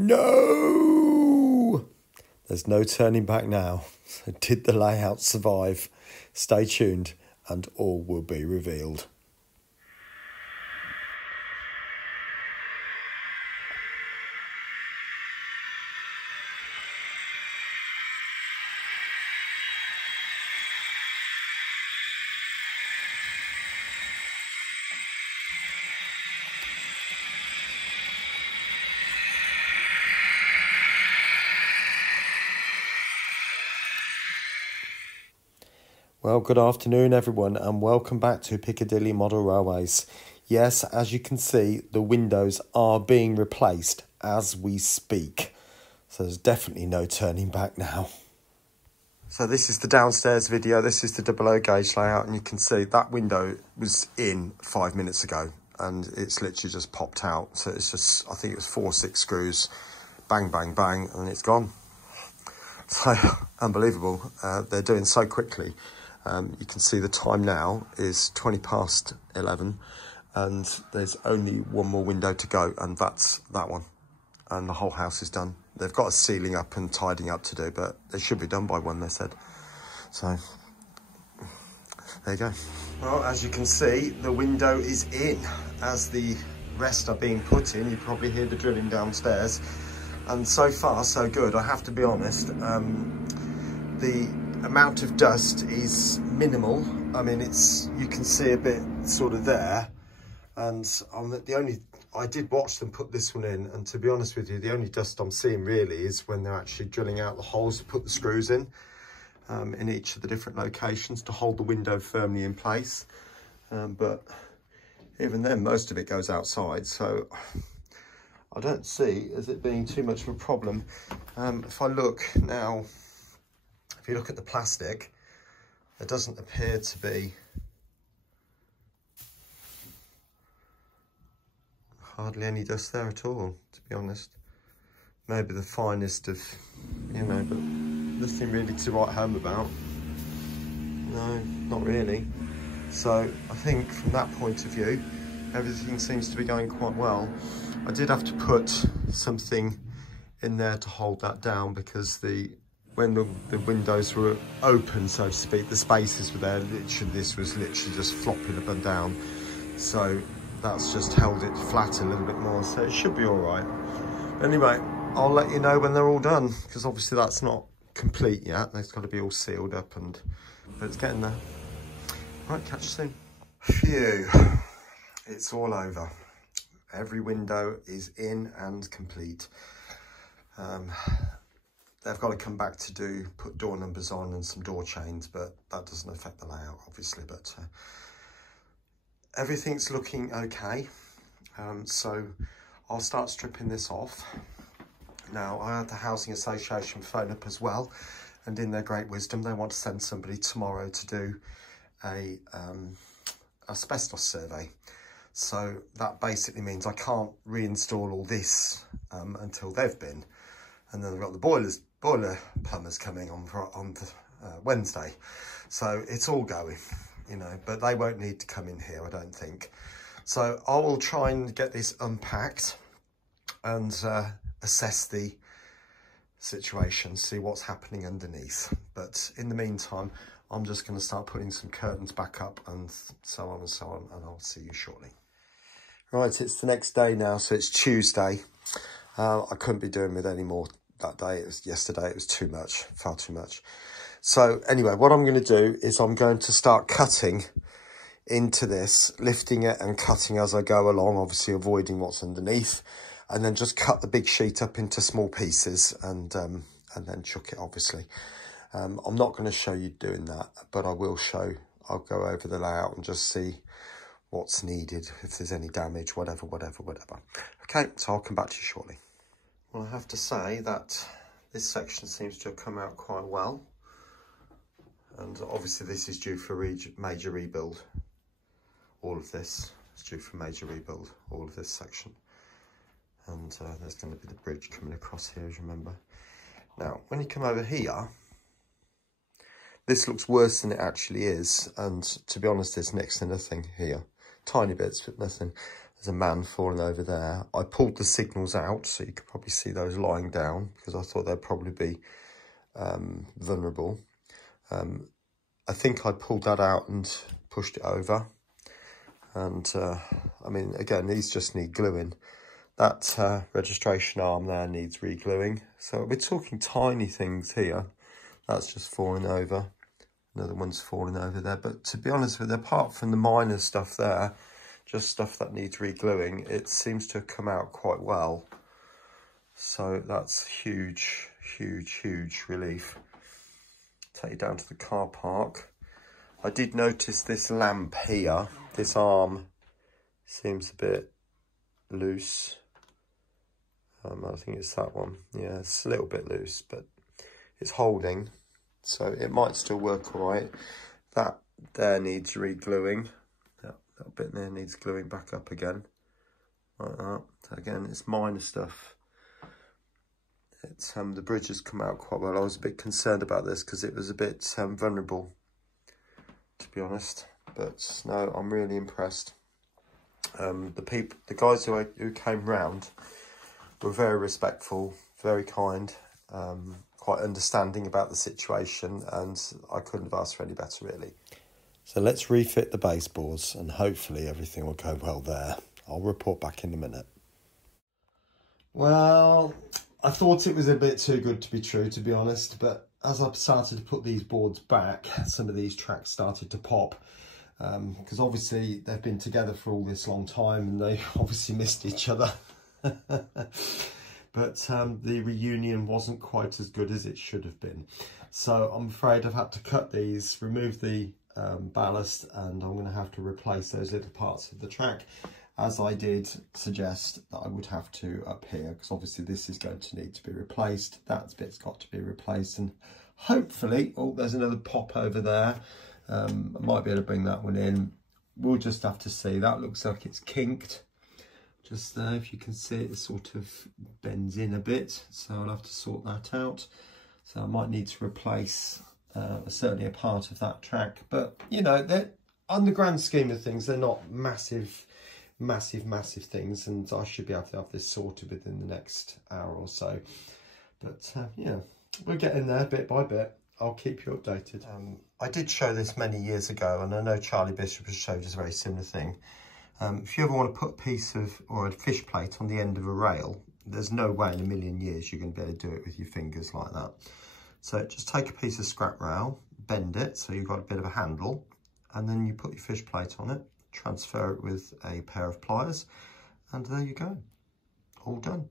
No! There's no turning back now. Did the layout survive? Stay tuned and all will be revealed. Well, good afternoon, everyone, and welcome back to Piccadilly Model Railways. Yes, as you can see, the windows are being replaced as we speak. So there's definitely no turning back now. So this is the downstairs video. This is the double O gauge layout, and you can see that window was in 5 minutes ago, and it's literally just popped out. So it's just, I think it was 4 or 6 screws, bang, bang, bang, and it's gone. So unbelievable. They're doing so quickly. You can see the time now is 11:20, and there's only one more window to go, and that's that one. And the whole house is done. They've got a ceiling up and tidying up to do, but they should be done by 1, they said. So, there you go. Well, as you can see, the window is in. As the rest are being put in, you probably hear the drilling downstairs. And so far, so good. I have to be honest. The amount of dust is minimal. I mean, you can see a bit sort of there, and I did watch them put this one in, and to be honest with you, the only dust I'm seeing really is when they're actually drilling out the holes to put the screws in each of the different locations to hold the window firmly in place. But even then, most of it goes outside, so I don't see as it being too much of a problem. If I look now, if you look at the plastic, there doesn't appear to be hardly any dust there at all, to be honest. Maybe the finest of, but nothing really to write home about. No, not really. So I think from that point of view, everything seems to be going quite well. I did have to put something in there to hold that down, because when the windows were open, so to speak, the spaces were there. This was literally just flopping up and down. So that's just held it flat a little bit more. So it should be all right. Anyway, I'll let you know when they're all done, because obviously that's not complete yet. They've got to be all sealed up, but it's getting there. Right, catch you soon. Phew, it's all over. Every window is in and complete. They've got to come back to put door numbers on and some door chains, but that doesn't affect the layout, obviously. But everything's looking okay. So I'll start stripping this off. Now, I had the Housing Association phone up as well, and in their great wisdom, they want to send somebody tomorrow to do a asbestos survey. So that basically means I can't reinstall all this until they've been. And then they've got the boiler plumbers coming on Wednesday. So it's all going, but they won't need to come in here, I don't think. So I will try and get this unpacked and assess the situation, see what's happening underneath. But in the meantime, I'm just going to start putting some curtains back up and so on, and I'll see you shortly. Right, it's the next day now, so it's Tuesday. I couldn't be doing with any more that day. It was yesterday. It was too much, far too much. So anyway, what I'm going to do is I'm going to start cutting into this, lifting it and cutting as I go along, obviously avoiding what's underneath, and then just cut the big sheet up into small pieces and then chuck it, obviously. I'm not going to show you doing that, but I'll go over the layout and just see what's needed, if there's any damage, whatever. Okay, so I'll come back to you shortly. Well, I have to say that this section seems to have come out quite well. And obviously this is due for major rebuild. All of this is due for major rebuild, all of this section. And there's going to be the bridge coming across here, as you remember. Now, when you come over here, this looks worse than it actually is. And to be honest, there's next to nothing here. Tiny bits, but nothing. There's a man falling over there. I pulled the signals out, so you could probably see those lying down, because I thought they'd probably be vulnerable. I think I pulled that out and pushed it over. And, I mean, again, these just need gluing. That registration arm there needs re-gluing. So we're talking tiny things here. That's just falling over. Another one's falling over there. But to be honest with you, apart from the minor stuff there, just stuff that needs re-gluing, it seems to have come out quite well. So that's huge, huge, huge relief. Take you down to the car park. I did notice this lamp here, this arm seems a bit loose. I think it's that one. Yeah, it's a little bit loose, but it's holding, so it might still work all right. That there needs re-gluing. That bit there needs gluing back up again, like that. So again, it's minor stuff. It's the bridge has come out quite well. I was a bit concerned about this because it was a bit vulnerable, to be honest. But no, I'm really impressed. The guys who came round were very respectful, very kind, quite understanding about the situation, and I couldn't have asked for any better, really. So let's refit the baseboards and hopefully everything will go well there. I'll report back in a minute. Well, I thought it was a bit too good to be true, to be honest, but as I started to put these boards back, some of these tracks started to pop, because obviously they've been together for all this long time and they obviously missed each other. But the reunion wasn't quite as good as it should have been. So I'm afraid I've had to cut these, remove the ballast, and I'm going to have to replace those little parts of the track, as I did suggest that I would have to up here, because obviously this is going to need to be replaced. That bit's got to be replaced, and hopefully, oh, there's another pop over there. I might be able to bring that one in. We'll just have to see. That looks like it's kinked just there. If you can see it, sort of bends in a bit, so I'll have to sort that out. So I might need to replace certainly a part of that track, but you know, they're, on the grand scheme of things, they're not massive things, and I should be able to have this sorted within the next hour or so. But yeah, we're getting there bit by bit. I'll keep you updated. I did show this many years ago, and I know Charlie Bishop has showed us a very similar thing. If you ever want to put a piece of, or a fish plate on the end of a rail, there's no way in a million years you're going to be able to do it with your fingers like that. So just take a piece of scrap rail, bend it so you've got a bit of a handle, and then you put your fish plate on it, transfer it with a pair of pliers, and there you go, all done.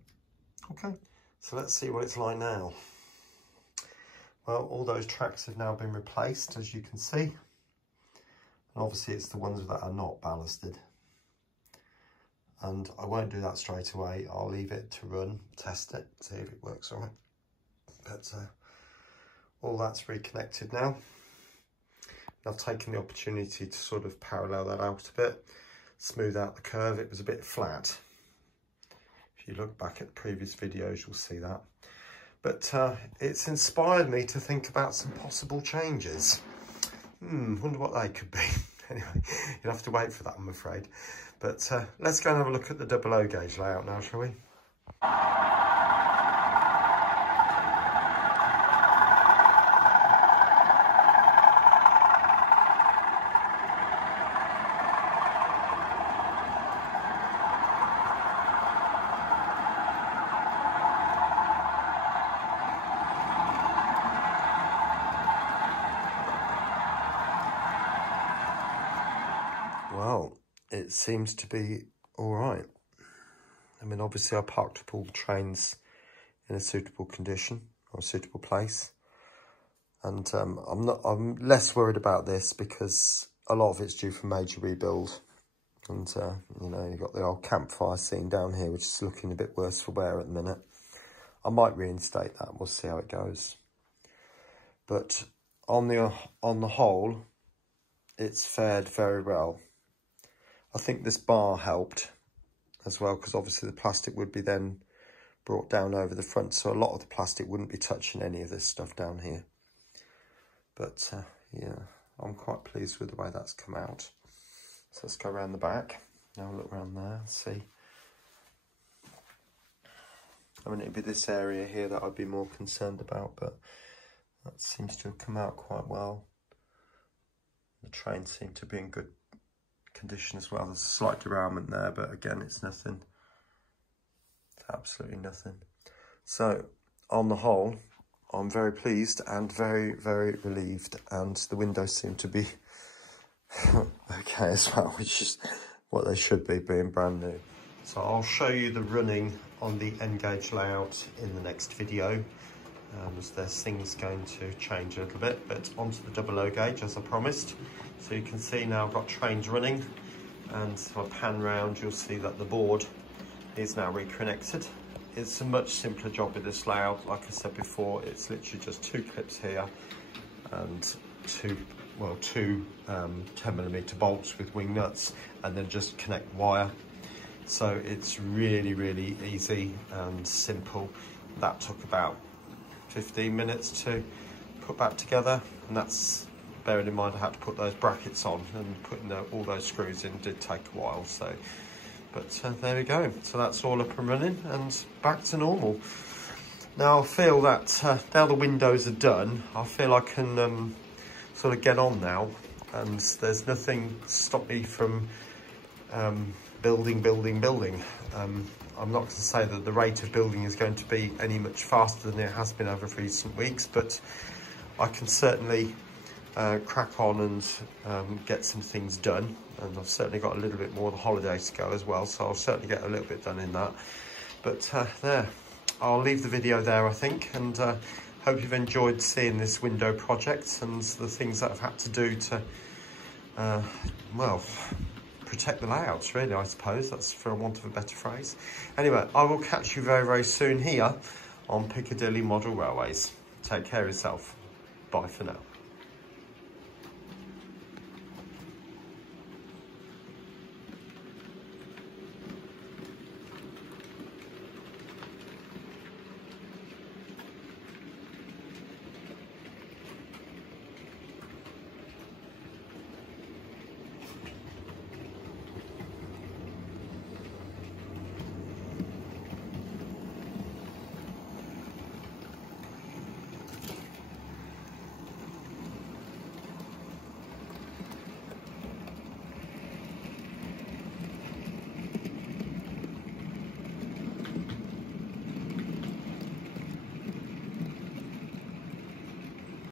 Okay, so let's see what it's like now. Well, all those tracks have now been replaced, as you can see, and obviously it's the ones that are not ballasted. And I won't do that straight away. I'll leave it to run, test it, see if it works all right. But all that's reconnected now. I've taken the opportunity to sort of parallel that out a bit, smooth out the curve. It was a bit flat. If you look back at the previous videos, you'll see that. But it's inspired me to think about some possible changes. Wonder what they could be. Anyway, you'll have to wait for that, I'm afraid. But let's go and have a look at the 00 gauge layout now, shall we? Well, it seems to be all right. I mean, obviously I parked up all the trains in a suitable condition or a suitable place. And I'm less worried about this because a lot of it's due for major rebuild. And, you know, you've got the old campfire scene down here, which is looking a bit worse for wear at the minute. I might reinstate that. We'll see how it goes. But on the whole, it's fared very well. I think this bar helped as well, because obviously the plastic would be then brought down over the front, so a lot of the plastic wouldn't be touching any of this stuff down here. But yeah, I'm quite pleased with the way that's come out. So let's go around the back. Now look around there, see. I mean, it'd be this area here that I'd be more concerned about, but that seems to have come out quite well. The trains seem to be in good condition as well. There's a slight derailment there, but again, it's nothing. It's absolutely nothing. So, on the whole, I'm very pleased and very, very relieved, and the windows seem to be okay as well, which is what they should be, being brand new. So I'll show you the running on the N-gauge layout in the next video, as there's things going to change a little bit, but onto the double O gauge as I promised. So you can see now I've got trains running, and if I pan round you'll see that the board is now reconnected. It's a much simpler job with this layout. Like I said before, it's literally just 2 clips here and two 10mm bolts with wing nuts, and then just connect wire. So it's really, really easy and simple. That took about 15 minutes to put back together, and that's bearing in mind I had to put those brackets on, and putting all those screws in did take a while. So, but there we go. So that's all up and running and back to normal. Now I feel that now the windows are done, I feel I can sort of get on now, and there's nothing to stop me from building. I'm not going to say that the rate of building is going to be any much faster than it has been over recent weeks, but I can certainly crack on and get some things done. And I've certainly got a little bit more of the holidays to go as well, so I'll certainly get a little bit done in that. But there, I'll leave the video there, I think, and hope you've enjoyed seeing this window project and the things that I've had to do to, well, protect the layouts, really, I suppose. That's for want of a better phrase. Anyway, I will catch you very, very soon here on Piccadilly Model Railways. Take care of yourself. Bye for now.